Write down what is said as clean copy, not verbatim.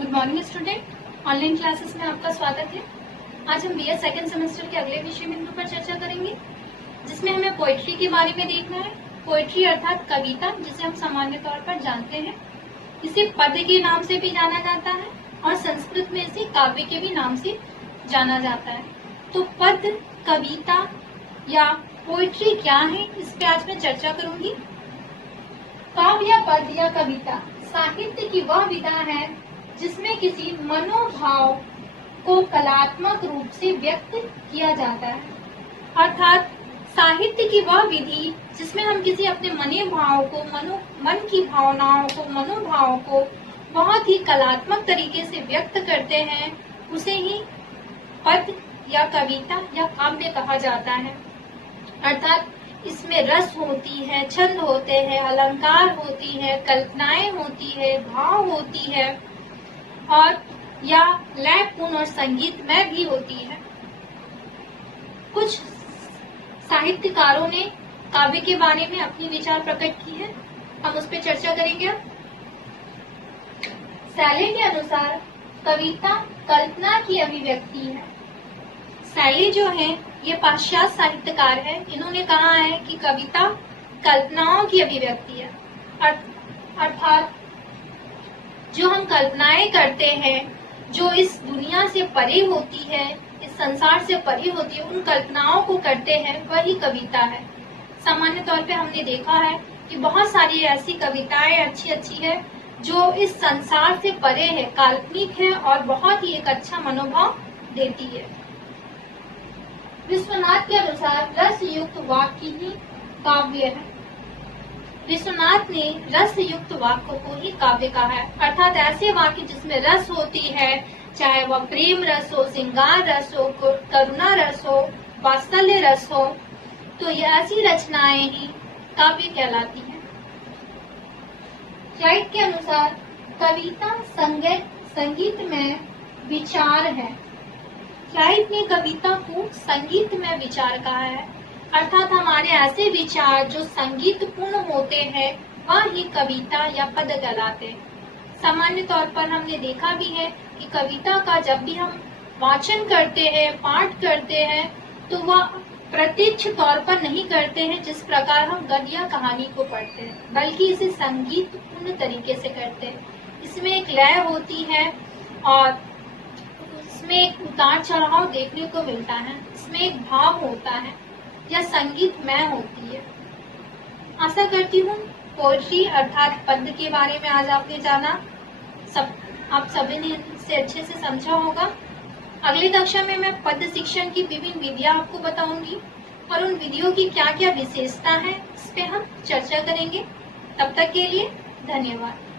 Good morning student, online classes में आपका स्वागत है। आज हम बीए सेकेंड सेमेस्टर के अगले विषय बिंदु पर चर्चा करेंगे, जिसमें हमें पोएट्री के बारे में देखना है। पोएट्री अर्थात कविता, जिसे हम सामान्य तौर पर जानते हैं। इसे पद के नाम से भी जाना जाता है और संस्कृत में इसे काव्य के भी नाम से जाना जाता है। तो पद, कविता या पोएट्री क्या है, इस पे आज मैं चर्चा करूंगी। काव्य या पद या कविता साहित्य की वह विधा है जिसमें किसी मनोभाव को कलात्मक रूप से व्यक्त किया जाता है। अर्थात साहित्य की वह विधि जिसमें हम किसी अपने मनोभाव को, मन की भावनाओं को, मनोभाव को बहुत ही कलात्मक तरीके से व्यक्त करते हैं, उसे ही पद या कविता या काव्य कहा जाता है। अर्थात इसमें रस होती है, छंद होते हैं, अलंकार होती है, कल्पनाएं होती है, भाव होती है और या लय, पूर्ण और संगीत में भी होती है। कुछ साहित्यकारों ने काव्य के बारे में अपनी विचार प्रकट की है, हम उस पर चर्चा करेंगे। शैले के अनुसार कविता कल्पना की अभिव्यक्ति है। शैले जो है ये पाश्चात्य साहित्यकार है। इन्होंने कहा है कि कविता कल्पनाओं की अभिव्यक्ति है। अर्थात जो हम कल्पनाएं करते हैं, जो इस दुनिया से परे होती है, इस संसार से परे होती है, उन कल्पनाओं को करते हैं, वही कविता है। सामान्य तौर पे हमने देखा है कि बहुत सारी ऐसी कविताएं अच्छी है जो इस संसार से परे है, काल्पनिक है और बहुत ही एक अच्छा मनोभाव देती है। विश्वनाथ के अनुसार रस युक्त वाक्य ही काव्य है। विश्वनाथ ने रस युक्त वाक्य को ही काव्य कहा है। अर्थात ऐसे वाक्य जिसमें रस होती है, चाहे वह प्रेम रस हो, श्रृंगार रस हो, करुणा रस हो, वात्सल्य रस हो, तो ये ऐसी रचनाएं ही काव्य कहलाती हैं। क्लाइट के अनुसार कविता संगीत में विचार है। क्लाइट ने कविता को संगीत में विचार कहा है। अर्थात हमारे ऐसे विचार जो संगीत पूर्ण होते हैं, वह ही कविता या पद कहलाते हैं। सामान्य तौर पर हमने देखा भी है कि कविता का जब भी हम वाचन करते हैं, पाठ करते हैं, तो वह प्रत्यक्ष तौर पर नहीं करते हैं जिस प्रकार हम गद्य या कहानी को पढ़ते हैं, बल्कि इसे संगीत पूर्ण तरीके से करते हैं। इसमें एक लय होती है और इसमें एक उतार चढ़ाव देखने को मिलता है, इसमें एक भाव होता है या संगीतमय होती है। आशा करती हूँ पोएट्री अर्थात पद के बारे में आज आपने जाना, आप सभी ने इसे अच्छे से समझा होगा। अगली कक्षा में मैं पद शिक्षण की विभिन्न विधियां आपको बताऊंगी और उन विधियों की क्या क्या विशेषता है, इस पे हम चर्चा करेंगे। तब तक के लिए धन्यवाद।